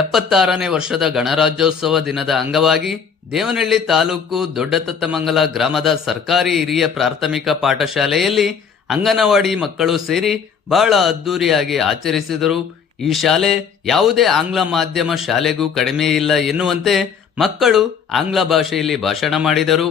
ಎಪ್ಪತ್ತಾರನೇ ವರ್ಷದ ಗಣರಾಜ್ಯೋತ್ಸವ ದಿನದ ಅಂಗವಾಗಿ ದೇವನಹಳ್ಳಿ ತಾಲೂಕು ದೊಡ್ಡತತ್ತಮಂಗಲ ಗ್ರಾಮದ ಸರ್ಕಾರಿ ಹಿರಿಯ ಪ್ರಾಥಮಿಕ ಪಾಠಶಾಲೆಯಲ್ಲಿ ಅಂಗನವಾಡಿ ಮಕ್ಕಳು ಸೇರಿ ಬಹಳ ಅದ್ದೂರಿಯಾಗಿ ಆಚರಿಸಿದರು. ಈ ಶಾಲೆ ಯಾವುದೇ ಆಂಗ್ಲ ಮಾಧ್ಯಮ ಶಾಲೆಗೂ ಕಡಿಮೆ ಇಲ್ಲ ಎನ್ನುವಂತೆ ಮಕ್ಕಳು ಆಂಗ್ಲ ಭಾಷೆಯಲ್ಲಿ ಭಾಷಣ ಮಾಡಿದರು.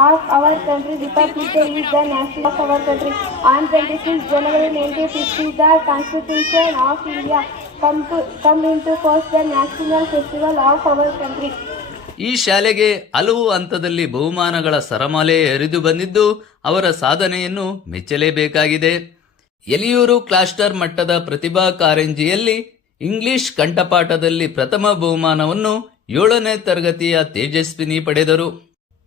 Of our country. Republic Day is the national of our country. On 26 January 1950, the Constitution of India come to come into force the national festival of our country. ಈ ಶಾಲೆಗೆ ಹಲವು ಹಂತದಲ್ಲಿ ಬಹುಮಾನಗಳ ಸರಮಾಲೆ ಹರಿದು ಬಂದಿದ್ದು ಅವರ ಸಾಧನೆಯನ್ನು ಮೆಚ್ಚಲೇಬೇಕಾಗಿದೆ ಎಲಿಯೂರು ಕ್ಲಾಸ್ಟರ್ ಮಟ್ಟದ ಪ್ರತಿಭಾ ಕಾರಂಜಿಯಲ್ಲಿ ಇಂಗ್ಲಿಷ್ ಕಂಠಪಾಠದಲ್ಲಿ ಪ್ರಥಮ ಬಹುಮಾನವನ್ನು ಏಳನೇ ತರಗತಿಯ ತೇಜಸ್ವಿನಿ ಪಡೆದರು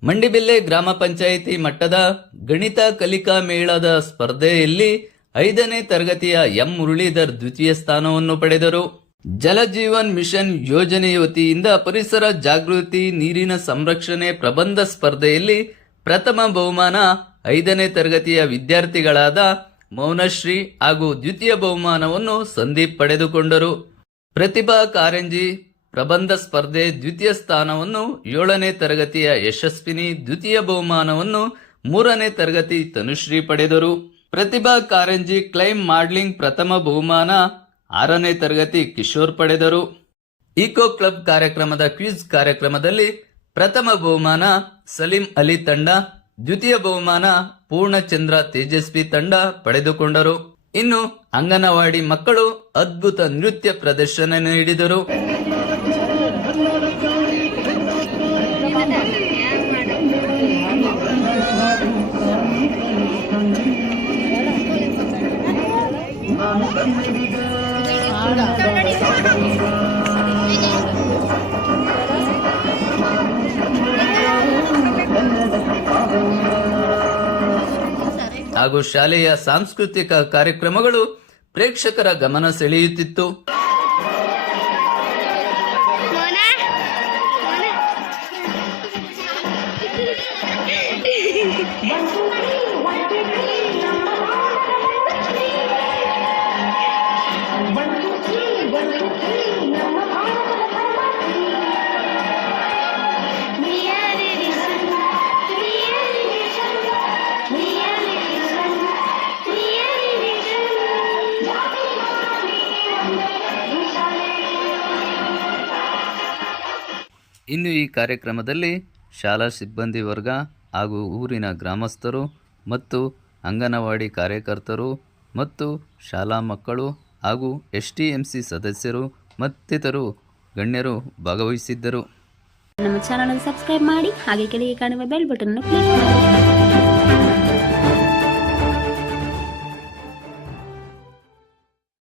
ಮಂಡಿಬೆಲ್ಲೆ ಗ್ರಾಮ ಪಂಚಾಯಿತಿ ಮಟ್ಟದ ಗಣಿತ ಕಲಿಕಾ ಮೇಳದ ಸ್ಪರ್ಧೆಯಲ್ಲಿ ಐದನೇ ತರಗತಿಯ ಎಂ ಮುರಳೀಧರ್ ದ್ವಿತೀಯ ಸ್ಥಾನವನ್ನು ಪಡೆದರು. ಜಲಜೀವನ್ ಮಿಷನ್ ಯೋಜನೆಯ ವತಿಯಿಂದ ಪರಿಸರ ಜಾಗೃತಿ ನೀರಿನ ಸಂರಕ್ಷಣೆ ಪ್ರಬಂಧ ಸ್ಪರ್ಧೆಯಲ್ಲಿ ಪ್ರಥಮ ಬಹುಮಾನ ಐದನೇ ತರಗತಿಯ ವಿದ್ಯಾರ್ಥಿಗಳಾದ ಮೌನಶ್ರೀ ಹಾಗೂ ದ್ವಿತೀಯ ಬಹುಮಾನವನ್ನು ಸಂದೀಪ್ ಪಡೆದುಕೊಂಡರು. ಪ್ರತಿಭಾ ಕಾರಂಜಿ ಪ್ರಬಂಧ ಸ್ಪರ್ಧೆ ದ್ವಿತೀಯ ಸ್ಥಾನವನ್ನು ಏಳನೇ ತರಗತಿಯ ಯಶಸ್ವಿನಿ ದ್ವಿತೀಯ ಬಹುಮಾನವನ್ನು ಮೂರನೇ ತರಗತಿ ತನುಶ್ರೀ ಪಡೆದರು. ಪ್ರತಿಭಾ ಕಾರಂಜಿ ಕ್ಲೈಮ್ ಮಾಡ್ಲಿಂಗ್ ಪ್ರಥಮ ಬಹುಮಾನ ಆರನೇ ತರಗತಿ ಕಿಶೋರ್ ಪಡೆದರು. ಈಕೋ ಕ್ಲಬ್ ಕಾರ್ಯಕ್ರಮದ ಕ್ವಿಜ್ ಕಾರ್ಯಕ್ರಮದಲ್ಲಿ ಪ್ರಥಮ ಬಹುಮಾನ ಸಲೀಂ ಅಲಿ ತಂಡ, ದ್ವಿತೀಯ ಬಹುಮಾನ ಪೂರ್ಣಚಂದ್ರ ತೇಜಸ್ವಿ ತಂಡ ಪಡೆದುಕೊಂಡರು. ಇನ್ನು ಅಂಗನವಾಡಿ ಮಕ್ಕಳು ಅದ್ಭುತ ನೃತ್ಯ ಪ್ರದರ್ಶನ ನೀಡಿದರು. ಹಾಗೂ ಶಾಲೆಯ ಸಾಂಸ್ಕೃತಿಕ ಕಾರ್ಯಕ್ರಮಗಳು ಪ್ರೇಕ್ಷಕರ ಗಮನ ಸೆಳೆಯುತ್ತಿತ್ತು. ಇನ್ನು ಈ ಕಾರ್ಯಕ್ರಮದಲ್ಲಿ ಶಾಲಾ ಸಿಬ್ಬಂದಿ ವರ್ಗ ಹಾಗೂ ಊರಿನ ಗ್ರಾಮಸ್ಥರು ಮತ್ತು ಅಂಗನವಾಡಿ ಕಾರ್ಯಕರ್ತರು ಮತ್ತು ಶಾಲಾ ಮಕ್ಕಳು ಹಾಗೂ ಎಸ್ ಟಿ ಎಂ ಸಿ ಸದಸ್ಯರು ಮತ್ತಿತರು ಗಣ್ಯರು ಭಾಗವಹಿಸಿದ್ದರು. ನಮ್ಮ ಚಾನಲ್ ಸಬ್ಸ್ಕ್ರೈಬ್ ಮಾಡಿ ಹಾಗೆ ಕೆಳಗೆ ಕಾಣುವ ಬೆಲ್ ಬಟನ್ ಕ್ಲಿಕ್ ಮಾಡಿ.